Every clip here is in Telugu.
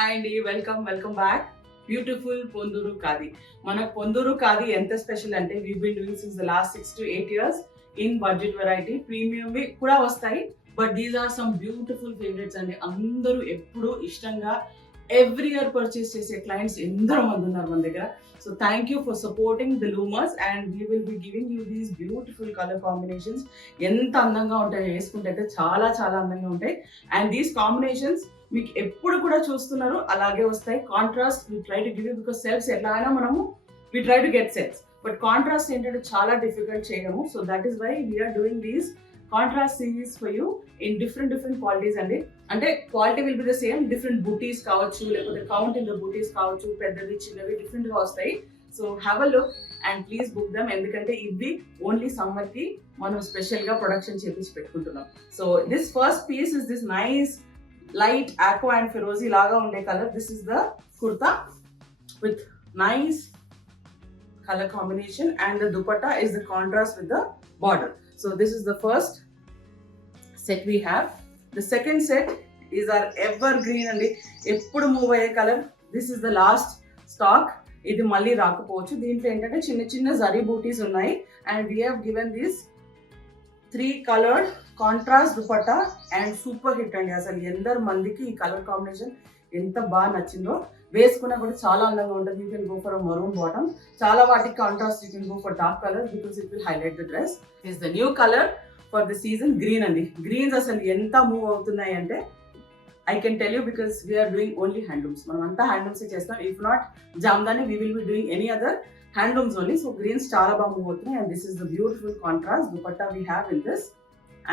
హాయ్ అండి, welcome back. Beautiful Ponduru Khadi. మన పొందూరు ఖాదీ ఎంత స్పెషల్ అంటే we been doing since the last 6 to 8 years in budget variety. Premium కూడా వస్తాయి, but these are some beautiful favourites అండి. అందరూ ఎప్పుడు ఇష్టంగా ఎవ్రీ ఇయర్ పర్చేస్ చేసే క్లయింట్స్ ఎందరో మంది ఉన్నారు మన దగ్గర. So thank you for supporting the loomers and we will be giving you these beautiful colour combinations. ఎంత అందంగా ఉంటాయో వేసుకుంటే అయితే చాలా చాలా అందంగా ఉంటాయి. అండ్ దీస్ కాంబినేషన్స్ మీకు ఎప్పుడు కూడా చూస్తున్నారు అలాగే వస్తాయి. Contrast we try to give you because selves ఎలా అయినా మనము we try to get sales, but contrast ఏంటంటే చాలా డిఫికల్ట్ చేయడము. So that is why we're doing these contrast series for you in different qualities అండి. అంటే quality will be the same, different బూటీస్ కావచ్చు, లేకపోతే కౌంట్ ఇన్ ద బూటీస్ కావచ్చు, పెద్దవి చిన్నవి డిఫరెంట్ గా వస్తాయి. So have a look and please book them, ఎందుకంటే ఇవి ఓన్లీ సమ్మర్ కి మనం స్పెషల్ గా ప్రొడక్షన్ చేపించి పెట్టుకుంటున్నాం. So this first piece is this nice light aqua and ferozi laga unde color. This is the kurta with nice color combination and the dupatta is the contrast with the border. So this is the first set we have. The second set is our evergreen and eppudu move aye color. This is the last stock. ఇది మళ్ళీ రాకపోవచ్చు. దీంట్లో ఏంటంటే చిన్న చిన్న జరీ బూటీస్ ఉన్నాయి and we have given this 3 colored contrast dupatta and super hit అండి. అసలు ఎందరు మందికి ఈ కలర్ కాంబినేషన్ ఎంత బాగా నచ్చిందో. వేసుకున్నా కూడా చాలా అందంగా ఉంటుంది. You can go for a maroon bottom. చాలా వాటికి contrast you can go for dark colour because it will highlight the dress. Is the new colour for the season green అండి. గ్రీన్స్ అసలు ఎంత మూవ్ అవుతున్నాయి అంటే I can tell you because we're doing only handlooms. మనం అంతా హ్యాండ్లూమ్స్ చేస్తాం. If not Jamdani we will be doing any other handlooms only. So greens చాలా బాగా మూవ్ అవుతున్నాయి and this is the beautiful contrast dupatta we have in this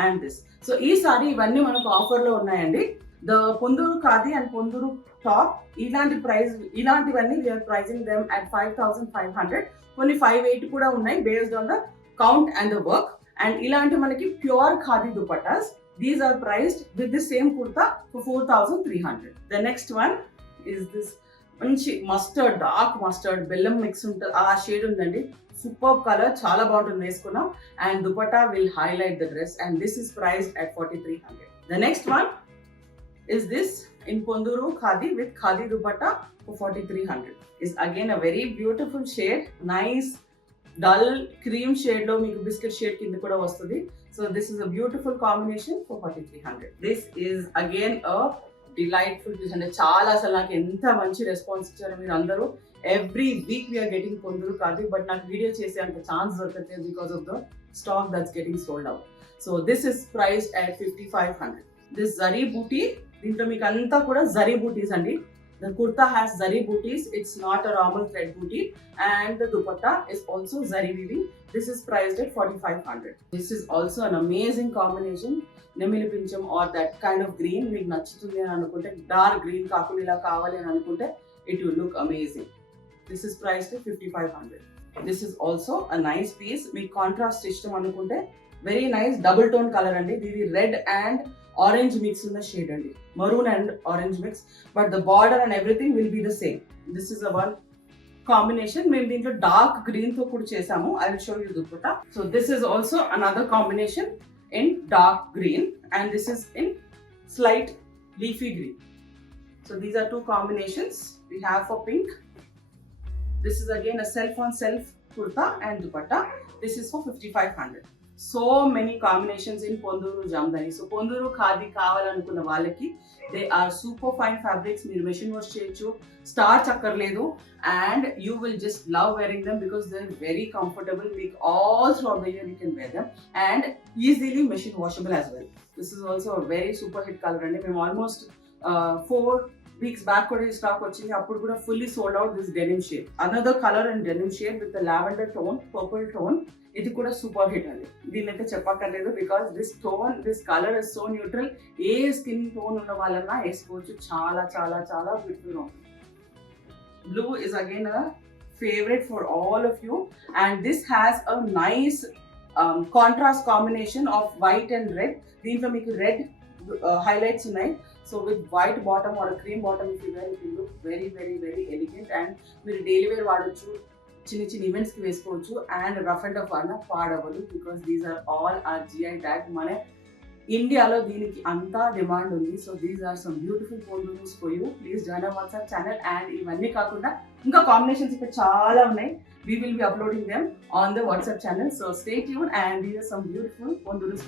and this. So ఈసారి ఇవన్నీ మనకు ఆఫర్ లో ఉన్నాయండి. The Ponduru khadi and Ponduru top ఇలాంటివన్నీ వీఆర్ ప్రైజింగ్ దెమ్ అట్ 5,500. కొన్ని 580 కూడా ఉన్నాయి based on the count and the work. And ఇలాంటి మనకి pure khadi dupattas, these are priced with the same kurta for 4,300. The next one is this మంచి మస్టర్డ్, డార్క్ మస్టర్డ్ బెల్లం మిక్స్ ఉంటుంది, ఆ షేడ్ ఉందండి. సూపర్ కలర్, చాలా బాగుంటుంది వేసుకున్నాం. And dupatta will highlight the dress and this is priced at 4,300. The next one is this in Ponduru khadi with khadi dupatta for 4,300. Is again a very beautiful shade, nice dull cream shade లో మీకు బిస్కెట్ షేడ్ కింద కూడా వస్తుంది. So this is a beautiful combination for 4,300. This is again a delightful piece అంటే చాలా, అసలు నాకు ఎంత మంచి రెస్పాన్స్ ఇచ్చారు మీరు అందరూ. Every week we're getting Ponduru Khadi, but నాకు వీడియో చేసే అంత ఛాన్స్ దొరకట్లేదు because of the stock that's getting sold out. So this is priced at 5,500. This zari బూటీ, దీంట్లో మీకు అంతా కూడా జరీ బూటీస్ అండి. The kurta has zari booties. It's not a normal thread booty, and the dupatta is also zari weaving. This is priced at 4,500. This is also an amazing combination. Nemili pincham or that kind of green meeku nachchutundi ani anukunte, dark green kaakunda ila kavali ani anukunte, it will look amazing. This is priced at 5,500. This is also a nice piece. Meeku contrast ishtam anukunte, very nice double tone color andi. This red and orange mix in the shade andi, maroon and orange mix, but the border and everything will be the same. This is a one combination. Mem dintlo dark green tho kuda chesamu. I will show you dupatta. So this is also another combination in dark green and this is in slight leafy green. So these are two combinations we have for pink. This is again a self on self kurta and dupatta. This is for 5,500. So many combinations in Ponduru Jamdani. So Ponduru Khadi కావాలనుకున్న వాళ్ళకి they are super fine fabrics. మీరు మెషిన్ వాష్ చేయొచ్చు, స్టార్చ్ అక్కర్లేదు, and you will just love wearing them because they are very comfortable. మీకు all throughout the year you can wear them and easily machine washable as well. This is also very super hit colour అండి. మేము ఆల్మోస్ట్ 4 weeks బ్యాక్ కూడా ఈ స్టాక్ వచ్చింది, అప్పుడు కూడా fully sold out. This denim shade, another colour and denim shade with lavender tone, purple tone. ఇది కూడా సూపర్ హిట్ అండి. దీన్ని అయితే చెప్పక్కర్లేదు because this tone, this colour is so neutral. A skin tone ఉన్న వాళ్ళన్నా వేసుకోవచ్చు. చాలా చాలా చాలా బ్యూటిఫుల్గా ఉంటుంది. Blue is again a favourite for all of you and this has a nice contrast combination off white and red. దీంట్లో మీకు రెడ్ highlights ఉన్నాయి. So with white bottom or cream bottom if you wear it will look very elegant and మీరు డైలీ వేర్ వాడచ్చు, చిన్న చిన్న ఈవెంట్స్కి వేసుకోవచ్చు. అండ్ రఫ్ అండ్ టఫ్ అన్న పాడవదు because these are all are GI tag. మన ఇండియాలో దీనికి అంతా డిమాండ్ ఉంది. So these are some beautiful Pondurus for you. Please join our WhatsApp channel. And ఇవన్నీ కాకుండా ఇంకా కాంబినేషన్స్ ఇక్కడ చాలా ఉన్నాయి. We will be uploading them on the WhatsApp channel. So stay tuned and these are some beautiful Pondurus.